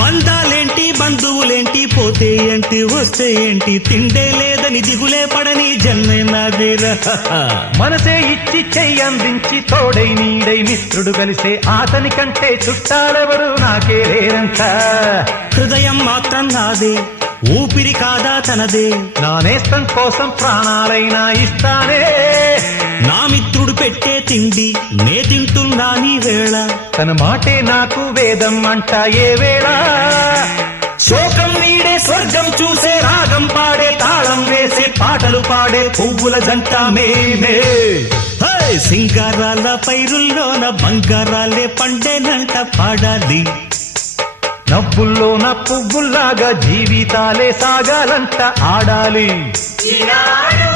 బంధాలేంటి బంధువులేంటి పోతే ఏంటి వస్తే ఏంటి తిండే లేదని దిగులే పడని జన్మే నాదేరా మనసే ఇచ్చి చెయ్యందించి తోడై నీడై మిత్రుడు కలిసే అతని కంటే చుట్టాలెవరు నాకే లేరంట హృదయం మాత్రం నాదే ఊపిరి కాదా తనదే నా నేస్తం కోసం ప్రాణాలైనా ఇస్తానే నా మిత్రుడు పెట్టే తిండి నే తింటున్నా నీ వేళ తన మాటే నాకు వేదం అంట ఏ వేళ శోకం వీడే స్వర్గం చూసే రాగం పాడే తాళం వేసే పాటలు పాడే పువ్వుల జంట మేమే సింగారాల పైరుల్లోన బంగారాలే పండేనంట పాడాలి నవ్వుల్లోన పువ్వుల్లాగా జీవితాలే సాగాలంట ఆడాలి ఈనాడు